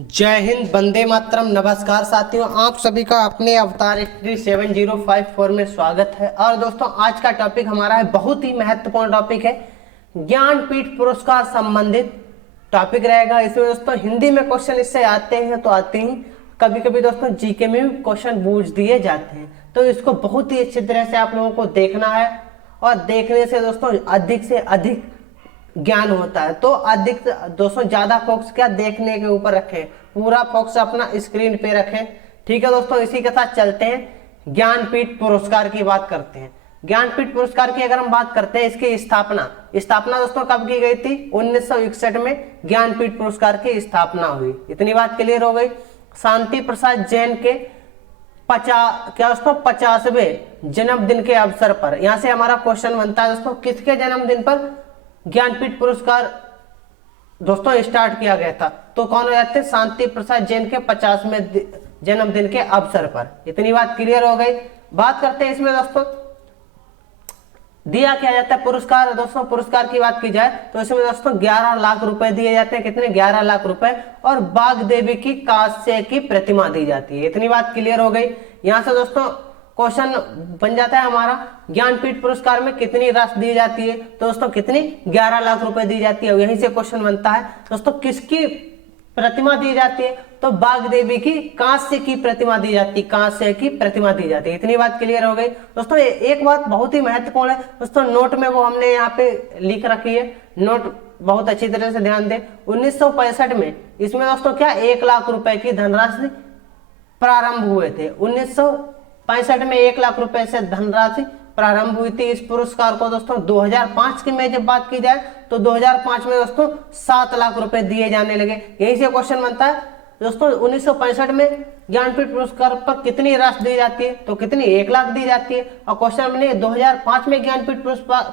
जय हिंद, वंदे मातरम। नमस्कार साथियों, आप सभी का अपने अवतार 7054 में स्वागत है। और दोस्तों, आज का टॉपिक हमारा है, बहुत ही महत्वपूर्ण टॉपिक है, ज्ञानपीठ पुरस्कार संबंधित टॉपिक रहेगा। इसमें दोस्तों हिंदी में क्वेश्चन इससे आते हैं तो आते ही, कभी कभी दोस्तों जीके में भी क्वेश्चन पूछ दिए जाते हैं। तो इसको बहुत ही अच्छी तरह से आप लोगों को देखना है, और देखने से दोस्तों अधिक से अधिक ज्ञान होता है। तो अधिक दोस्तों ज्यादा फोकस क्या देखने के ऊपर रखें, पूरा फोकस अपना स्क्रीन पे रखें। ठीक है दोस्तों, इसी के साथ चलते हैं, ज्ञानपीठ पुरस्कार की बात करते हैं। ज्ञानपीठ पुरस्कार की अगर हम बात करते हैं, इसकी स्थापना दोस्तों कब की गई थी? 1961 में ज्ञानपीठ पुरस्कार की स्थापना हुई। इतनी बात क्लियर हो गई। शांति प्रसाद जैन के 50वें जन्मदिन के अवसर पर, यहां से हमारा क्वेश्चन बनता है दोस्तों, किसके जन्मदिन पर ज्ञानपीठ पुरस्कार दोस्तों स्टार्ट किया गया था? तो कौन हो जाते हैं? शांति प्रसाद जैन के 50वें जन्मदिन के अवसर पर। इतनी बात क्लियर हो गई। बात करते हैं इसमें दोस्तों दिया क्या जाता है पुरस्कार। दोस्तों पुरस्कार की बात की जाए तो इसमें दोस्तों 11 लाख रुपए दिए जाते हैं। कितने? 11 लाख रुपए। और बाघ देवी की कांस्य की प्रतिमा दी जाती है। इतनी बात क्लियर हो गई। यहां से दोस्तों क्वेश्चन बन जाता है हमारा, ज्ञानपीठ पुरस्कार में कितनी राशि दी जाती है? तो दोस्तों कितनी? 11 लाख रुपए दी जाती है। यहीं से क्वेश्चन बनता है दोस्तों, किसकी प्रतिमा दी जाती है? तो बाघ देवी की कांस्य की प्रतिमा दी जाती है। कांस्य की प्रतिमा दी जाती है। इतनी बात क्लियर हो गई। दोस्तों एक बात बहुत ही महत्वपूर्ण है दोस्तों, नोट में वो हमने यहाँ पे लिख रखी है, नोट बहुत अच्छी तरह से ध्यान दें। 1965 में इसमें दोस्तों क्या 1 लाख रुपए की धनराशि प्रारंभ हुए थे। 1965 में 1 लाख रुपए से धनराशि प्रारंभ हुई थी। इस पुरस्कार को दोस्तों 2005 की में जब बात की जाए तो 2005 में दोस्तों 7 लाख रुपए दिए जाने लगे। यही से क्वेश्चन बनता है दोस्तों, 1965 में ज्ञानपीठ पुरस्कार पर कितनी राशि दी जाती है? तो कितनी? 1 लाख दी जाती है। और क्वेश्चन बने 2005 में ज्ञानपीठ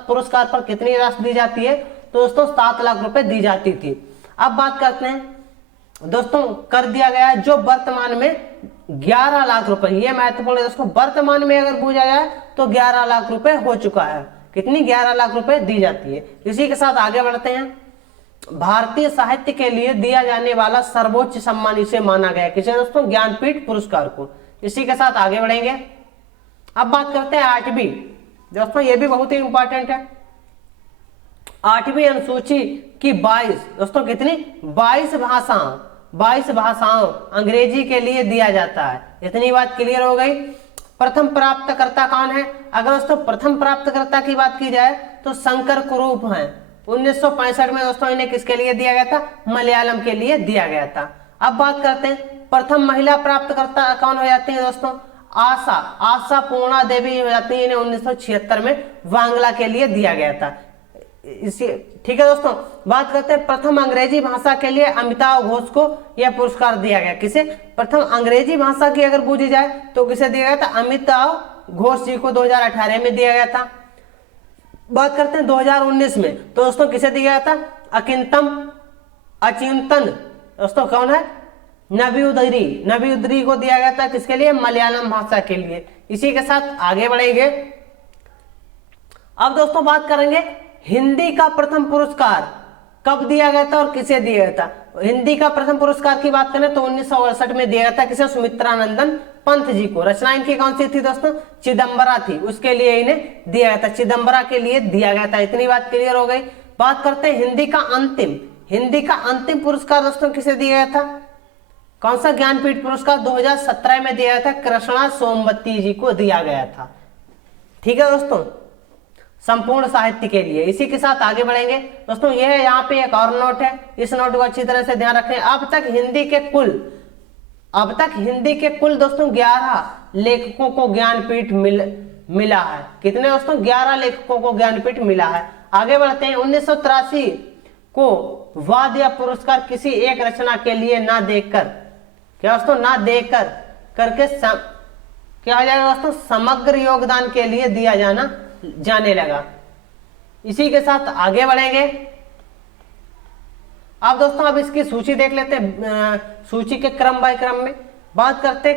पुरस्कार पर कितनी राशि दी जाती है? तो दोस्तों 7 लाख रुपए दी जाती थी। अब बात करते हैं दोस्तों, कर दिया गया है जो वर्तमान में 11 लाख रुपए, ये महत्वपूर्ण है दोस्तों, वर्तमान में अगर पूछा जाए तो 11 लाख रुपए हो चुका है। कितनी? 11 लाख रुपए दी जाती है। इसी के साथ आगे बढ़ते हैं। भारतीय साहित्य के लिए दिया जाने वाला सर्वोच्च सम्मान इसे माना गया। किसे दोस्तों? ज्ञानपीठ पुरस्कार को। इसी के साथ आगे बढ़ेंगे। अब बात करते हैं 8वीं। दोस्तों ये भी बहुत ही इंपॉर्टेंट है। 8वीं अनुसूची की 22 दोस्तों कितनी? 22 भाषाओं अंग्रेजी के लिए दिया जाता है। इतनी बात क्लियर हो गई। प्रथम प्राप्तकर्ता कौन है? अगर दोस्तों प्रथम प्राप्तकर्ता की बात की जाए तो शंकर कुरूप हैं। 1965 में दोस्तों इन्हें किसके लिए दिया गया था? मलयालम के लिए दिया गया था। अब बात करते हैं प्रथम महिला प्राप्तकर्ता कौन हो जाती है दोस्तों? आशा पूर्णा देवी हो जाती है। इन्हें 1976 में बांग्ला के लिए दिया गया था। इसी ठीक है दोस्तों, बात करते हैं प्रथम अंग्रेजी भाषा के लिए अमिताभ घोष को यह पुरस्कार दिया गया। किसे? प्रथम अंग्रेजी भाषा की अगर पूछी जाए तो किसे दिया गया था? अमिताभ घोष जी को 2018 में दिया गया था। बात करते हैं 2019 में तो दोस्तों किसे दिया गया था? अचिंतन दोस्तों कौन है? नबी उदरी को दिया गया था। किसके लिए? मलयालम भाषा के लिए। इसी के साथ आगे बढ़ेंगे। अब दोस्तों बात करेंगे हिंदी का प्रथम पुरस्कार कब दिया गया था और किसे दिया गया था। हिंदी का प्रथम पुरस्कार की बात करें तो 1968 में दिया गया था। किसे? सुमित्रानंदन पंत जी को। रचना इनकी कौन सी थी दोस्तों? चिदम्बरा थी, उसके लिए इन्हें दिया गया था। चिदम्बरा के लिए दिया गया था। इतनी बात क्लियर हो गई। बात करते हैं हिंदी का अंतिम पुरस्कार दोस्तों किसे दिया गया था? कौन सा ज्ञानपीठ पुरस्कार? 2017 में दिया गया था, कृष्णा सोमवती जी को दिया गया था। ठीक है दोस्तों, संपूर्ण साहित्य के लिए। इसी के साथ आगे बढ़ेंगे दोस्तों। यह यहाँ पे एक और नोट है, इस नोट को अच्छी तरह से ध्यान रखें। अब तक हिंदी के कुल दोस्तों 11 लेखकों को ज्ञानपीठ मिला है। कितने दोस्तों? 11 लेखकों को ज्ञानपीठ मिला है। आगे बढ़ते हैं। 1983 को वाद्य पुरस्कार किसी एक रचना के लिए ना देकर, क्या दोस्तों? ना देकर करके क्या हो जाएगा दोस्तों? समग्र योगदान के लिए दिया जाने लगा। इसी के साथ आगे बढ़ेंगे। अब दोस्तों अब इसकी सूची देख लेते हैं, सूची के क्रम बाय क्रम में बात करते।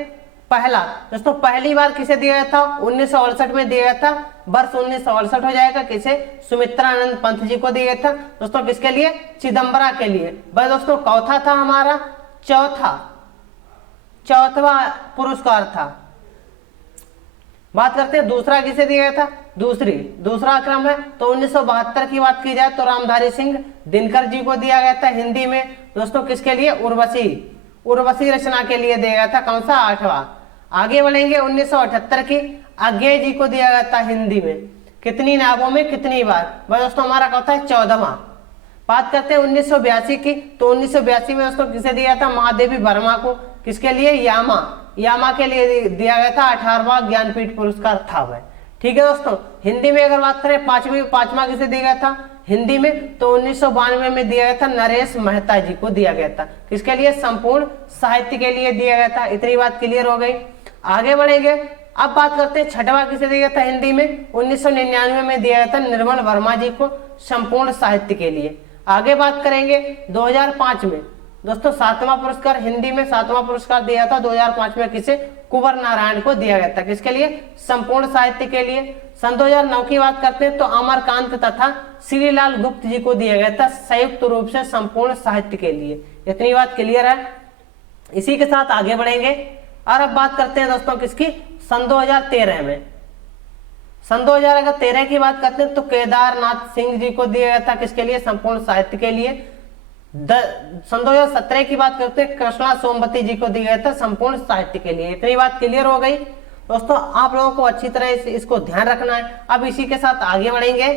पहला दोस्तों पहली बार किसे दिया गया था? 1968 में दिया गया था। वर्ष 1968 हो जाएगा। किसे? सुमित्रानंद पंत जी को दिया गया था दोस्तों। किसके लिए? चिदम्बरा के लिए। भाई दोस्तों चौथा था हमारा चौथवा पुरस्कार था। बात करते हैं दूसरा किसे दिया गया था, दूसरा क्रम है तो 1972 की बात की जाए तो रामधारी सिंह दिनकर जी को दिया गया था हिंदी में। दोस्तों किसके लिए, उर्वशी रचना के लिए दिया गया था, कौन सा, 8वां। आगे बढ़ेंगे 1978 की अज्ञेय जी को दिया गया था हिंदी में, कितनी नावों में कितनी बार, वह दोस्तों हमारा कौन सा है, 14वां। बात करते हैं 1982 की तो 1982 में दोस्तों किसे दिया था, महादेवी वर्मा को, किसके लिए, यामा के लिए दिया गया था, 18वां ज्ञानपीठ पुरस्कार था वह। ठीक है दोस्तों, हिंदी में अगर बात करें पांचवा किसे दिया गया था हिंदी में तो 1992 में दिया गया था, नरेश मेहता जी को दिया गया था, किसके लिए, संपूर्ण साहित्य के लिए दिया गया था। इतनी बात क्लियर हो गई। आगे बढ़ेंगे, अब बात करते हैं छठवां किसे दिया गया था हिंदी में, 1999 में दिया गया था निर्मल वर्मा जी को संपूर्ण साहित्य के लिए। आगे बात करेंगे 2005 में दोस्तों 7वां पुरस्कार हिंदी में, 7वां पुरस्कार दिया था 2005 में, किसे, कुंवर नारायण को दिया गया था, किसके लिए, संपूर्ण साहित्य के लिए। सन 2009 की बात करते हैं तो अमरकांत तथा श्रीलाल गुप्त जी को दिया गया था संयुक्त रूप से संपूर्ण साहित्य के लिए। इतनी बात क्लियर है। इसी के साथ आगे बढ़ेंगे और अब बात करते हैं दोस्तों किसकी, सन 2013 में। सन 2013 की बात करते हैं तो केदारनाथ सिंह जी को दिया गया था, किसके लिए, संपूर्ण साहित्य के लिए। सन 2017 की बात करते हैं कृष्णा सोमवती जी को दिया गया था संपूर्ण साहित्य के लिए। इतनी बात क्लियर हो गई दोस्तों, आप लोगों को अच्छी तरह इसको ध्यान रखना है। अब इसी के साथ आगे बढ़ेंगे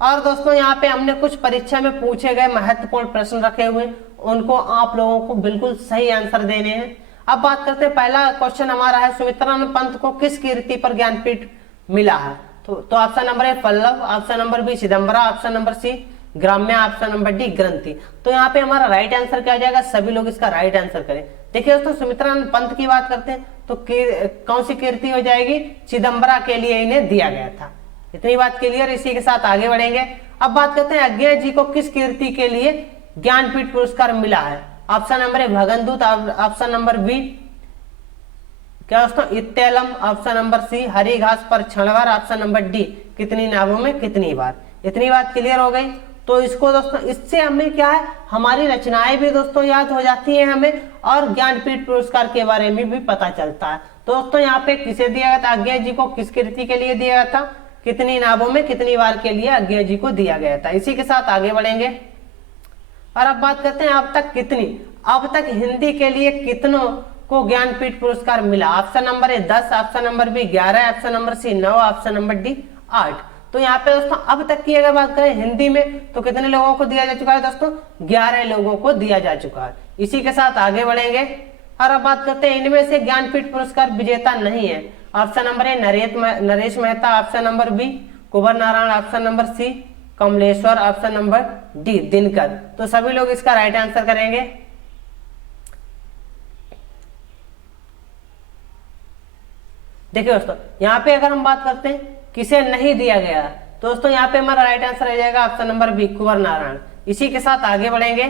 और दोस्तों यहाँ पे हमने कुछ परीक्षा में पूछे गए महत्वपूर्ण प्रश्न रखे हुए, उनको आप लोगों को बिल्कुल सही आंसर देने हैं। अब बात करते हैं, पहला क्वेश्चन हमारा है, सुमित्रानंद पंत को किस कीर्ति पर ज्ञानपीठ मिला है, तो option number A Pallav, option number B Chidambara, option number C Gramya, option number D ग्रंथि। तो यहाँ पे हमारा राइट आंसर क्या हो जाएगा, सभी लोग इसका राइट आंसर करें। देखिए दोस्तों, सुमित्रानंद पंत की बात करते हैं तो कौन सी कीर्ति हो जाएगी, चिदम्बरा के लिए इन्हें दिया गया था। इतनी बात क्लियर। इसी के साथ आगे बढ़ेंगे। अब बात करते हैं अज्ञेय जी को किस कीर्ति के लिए ज्ञानपीठ पुरस्कार मिला है। ऑप्शन नंबर ए भगनदूत, ऑप्शन नंबर बी क्या दोस्तों इत्तेलम, ऑप्शन नंबर सी हरी घास पर क्षणभर, ऑप्शन नंबर डी कितनी नावों में कितनी बार। इतनी बात क्लियर हो गई। तो इसको दोस्तों, इससे हमें क्या है, हमारी रचनाएं भी दोस्तों याद हो जाती हैं हमें, और ज्ञानपीठ पुरस्कार के बारे में भी पता चलता है। तो दोस्तों यहाँ पे किसे दिया गया था, अज्ञेय जी को किस कृति के लिए दिया गया था, कितनी नावों में कितनी बार के लिए अज्ञेय जी को दिया गया था। इसी के साथ आगे बढ़ेंगे और अब बात करते हैं अब तक हिंदी के लिए कितनों को ज्ञानपीठ पुरस्कार मिला। Option number A 10, option number B 11, option number C 9, option number D 8। तो यहाँ पे दोस्तों अब तक की अगर बात करें हिंदी में तो कितने लोगों को दिया जा चुका है दोस्तों, 11 लोगों को दिया जा चुका है। इसी के साथ आगे बढ़ेंगे और अब बात करते हैं इनमें से ज्ञानपीठ पुरस्कार विजेता नहीं है। Option number A Naresh Mehta, option number B Kunwar Narayan, option number C Kamleshwar, option number D Dinkar. तो सभी लोग इसका राइट आंसर करेंगे। देखिए दोस्तों, यहाँ पे अगर हम बात करते हैं किसे नहीं दिया गया तो दोस्तों यहाँ पे हमारा राइट आंसर आ जाएगा option number B Kunwar Narayan. इसी के साथ आगे बढ़ेंगे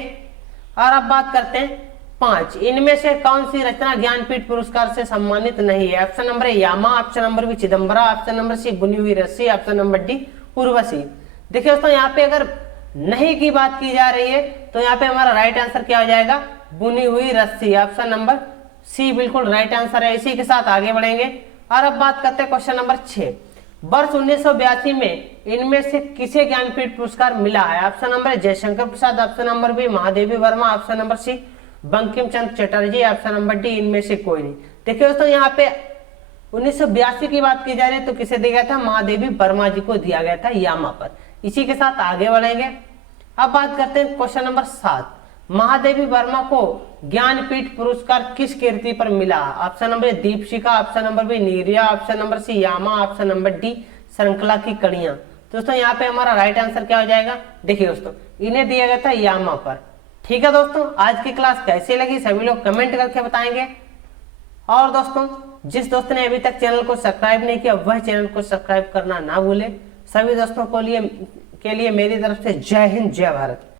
और अब बात करते हैं 5 इनमें से कौन सी रचना ज्ञानपीठ पुरस्कार से सम्मानित नहीं है। Option number A Yama, option number B Chidambara, option number C बुनी हुई रस्सी, ऑप्शन नंबर डी उर्वशी। देखिए दोस्तों, यहाँ पे अगर नहीं की बात की जा रही है तो यहाँ पे हमारा राइट आंसर क्या हो जाएगा, बुनी हुई रस्सी, ऑप्शन नंबर सी बिल्कुल राइट आंसर है। इसी के साथ आगे बढ़ेंगे और अब बात करते हैं क्वेश्चन नंबर 6। वर्ष 1982 में इनमें से किसे ज्ञानपीठ पुरस्कार मिला है। Option number Jaishankar Prasad, option number B Mahadevi Verma, option number C Bankim Chandra Chatterjee, option number D इनमें से कोई नहीं। देखिए दोस्तों, यहाँ पे 1982 की बात की जा रही है तो किसे दिया गया था, महादेवी वर्मा जी को दिया गया था यामा पर। इसी के साथ आगे बढ़ेंगे। अब बात करते हैं क्वेश्चन नंबर 7। महादेवी वर्मा को ज्ञानपीठ पुरस्कार किस कीर्ति पर मिला। Option number A Deepshikha, option number B नीरिया, option number C Yama, option number D श्रृंखला की कड़ियां। दोस्तों यहाँ पे हमारा राइट आंसर क्या हो जाएगा, देखिए दोस्तों इन्हें दिया गया था यामा पर। ठीक है दोस्तों, आज की क्लास कैसी लगी सभी लोग कमेंट करके बताएंगे। और दोस्तों, जिस दोस्त ने अभी तक चैनल को सब्सक्राइब नहीं किया वह चैनल को सब्सक्राइब करना ना भूले। सभी दोस्तों के लिए मेरी तरफ से जय हिंद जय भारत।